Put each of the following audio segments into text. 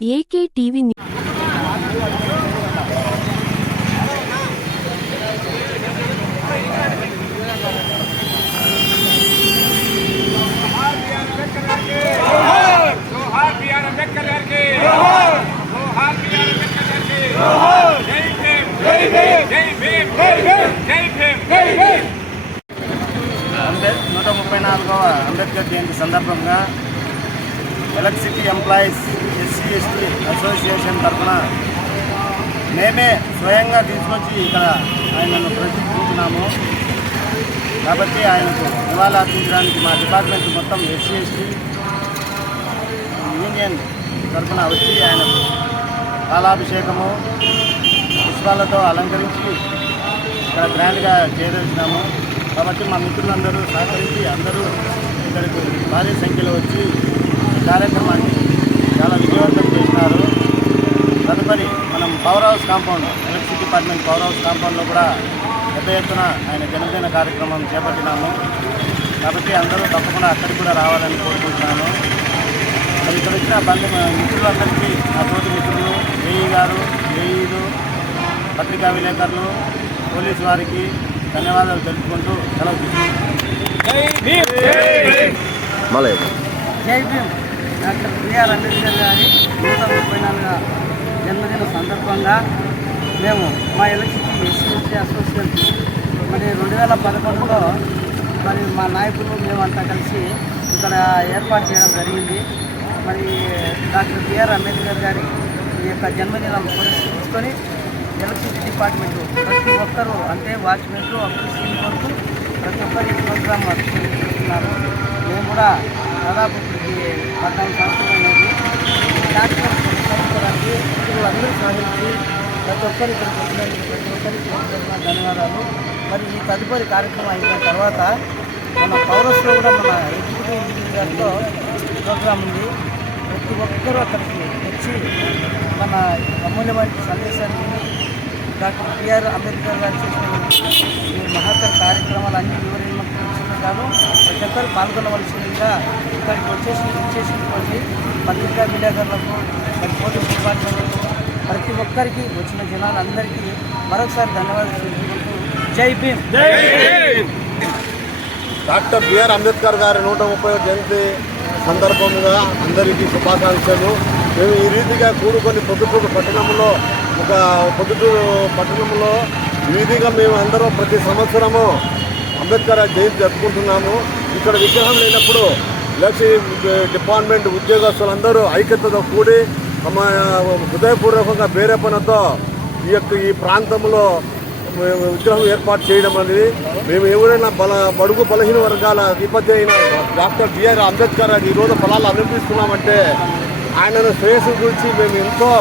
AK TV నూట 34వ అంబేద్కర్ జయంతి సందర్భంగా electricity employees SC/ST association తరఫున మేమే స్వయంగా తీసుకొచ్చి ఇక్కడ ఆయనను ప్రతిష్ఠించున్నాము. కాబట్టి ఆయనకు నివాళులు అర్పించడానికి మా డిపార్ట్మెంట్ మొత్తం SC/ST యూనియన్ తరఫున వచ్చి ఆయనకు పాలాభిషేకము పుష్పాలతో అలంకరించి ఇక్కడ గ్రాండ్గా చేరేసినాము. కాబట్టి మా మిత్రులందరూ సహకరించి అందరూ ఇక్కడికి భారీ సంఖ్యలో వచ్చి కార్యక్రమాన్ని చాలా విజయవంతం చేసినారు. తదుపరి మనం power house compound electricity department power house కాంపౌండ్లో కూడా పెద్ద ఎత్తున ఆయన జన్మదిన కార్యక్రమం చేపట్టినాము. కాబట్టి అందరూ తప్పకుండా అక్కడికి కూడా రావాలని కోరుకుంటున్నాను. మరి ఇక్కడ వచ్చిన మిత్రులందరికీ నా తోటి మిత్రులు ఏఈ గారు, ఏఈలు, పత్రికా విలేకరులు, పోలీసు వారికి ధన్యవాదాలు తెలుపుకుంటూ సెలవు జై భీమ్. డాక్టర్ బిఆర్ అంబేద్కర్ గారి 134వ జన్మదిన సందర్భంగా మేము మా ఎలక్ట్రిసిటీ SC/ST అసోసియేషన్ మరి 2011లో మరి మా నాయకులు మేమంతా కలిసి ఇక్కడ ఏర్పాటు చేయడం జరిగింది. మరి డాక్టర్ బిఆర్ అంబేద్కర్ గారి ఈ యొక్క జన్మదినం పురస్కరించుకొని ఎలక్ట్రిసిటీ డిపార్ట్మెంట్ ప్రతి ఒక్కరూ అంటే వాచ్మెన్లు అప్లికేషన్ వరకు ప్రతి ఒక్కరు ఈ ప్రోగ్రామ్ చేస్తున్నారు. మేము కూడా దాదాపు 14 సంవత్సరాలు అనేది డాక్టర్ సంవత్సరానికి అందరూ సహకరించి ప్రతి ఒక్కరు ఇక్కడికి వచ్చినందుకు ప్రతి ఒక్కరికి ధన్యవాదాలు. మరి ఈ తదుపరి కార్యక్రమం అయిన తర్వాత మన పౌరస్లో కూడా మన ఎగ్జిక్యూటివ్ ఇంజనీర్తో ప్రోగ్రాం ఉంది. ప్రతి ఒక్కరూ అక్కడికి వచ్చి మన అమూల్యమైన సందేశాన్ని డాక్టర్ బిఆర్ అంబేద్కర్ గారు చేసిన ఈ మహత్తర కార్యక్రమాలన్నీ వివరించాను. ప్రతి ఒక్కరు పాల్గొనవలసిందిగా ఇక్కడికి వచ్చేసినటువంటి పత్రికా విలేకరులకు, మరి పోలీస్ డిపార్ట్మెంట్లకు, ప్రతి ఒక్కరికి వచ్చిన జనాలందరికీ మరొకసారి ధన్యవాదాలు తెలుపుకుంటూ జై భీమ్. డాక్టర్ బిఆర్ అంబేద్కర్ గారి 130వ జయంతి సందర్భంగా అందరికీ శుభాకాంక్షలు. మేము ఈ రీతిగా కూడుకొని పొద్దుటూరు పట్టణంలో ఈ విధిగా మేము అందరూ ప్రతి సంవత్సరము అంబేద్కర్ జయంతి జరుపుకుంటున్నాము. ఇక్కడ విగ్రహం లేనప్పుడు ఎలక్ట్రిసిటీ డిపార్ట్మెంట్ ఉద్యోగస్తులందరూ ఐక్యతతో కూడి తమ హృదయపూర్వకంగా బేరేపనతో ఈ ప్రాంతంలో విగ్రహం ఏర్పాటు చేయడం అనేది మేము ఎవరైనా బడుగు బలహీన వర్గాల అధిపతి అయిన డాక్టర్ బిఆర్ అంబేద్కర్ ఈరోజు ఫలాలు అందిస్తున్నామంటే ఆయనను శ్రేయస్సు గురించి మేము ఎంతో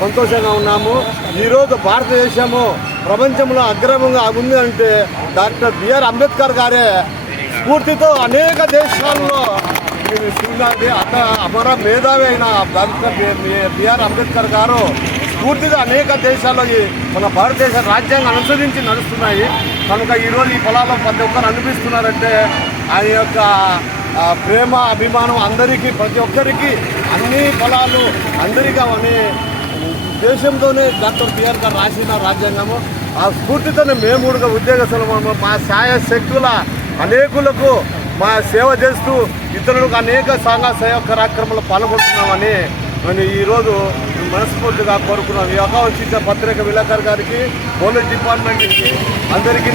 సంతోషంగా ఉన్నాము. ఈరోజు భారతదేశము ప్రపంచంలో అగ్రమంగా ఉంది అంటే డాక్టర్ బిఆర్ అంబేద్కర్ గారే స్ఫూర్తితో అనేక దేశాల్లో మేము చూడాలి. అమర మేధావి అయిన డాక్టర్ బిఆర్ అంబేద్కర్ గారు స్ఫూర్తిగా అనేక దేశాల్లో మన భారతదేశ రాజ్యాంగం అనుసరించి నడుస్తున్నాయి. కనుక ఈరోజు ఈ ఫలాలు ప్రతి ఒక్కరు అనిపిస్తున్నారంటే ఆయన యొక్క ప్రేమ అభిమానం అందరికీ ప్రతి ఒక్కరికి అన్ని ఫలాలు అందరికీ అనే దేశంతోనే డాక్టర్ బిఆర్ గారు రాసిన రాజ్యాంగము ఆ స్ఫూర్తితోనే మేము కూడా ఉద్యోగస్తులు మా శాయశక్తుల అనేకులకు మా సేవ చేస్తూ ఇతరులకు అనేక సంఘ సేవ కార్యక్రమాలు పాల్గొంటున్నామని నేను ఈరోజు మనస్ఫూర్తిగా కోరుకున్నాను. ఈ అవకాశం ఇచ్చిన పత్రిక విలేకరు గారికి, పోలీస్ డిపార్ట్మెంట్కి అందరికీ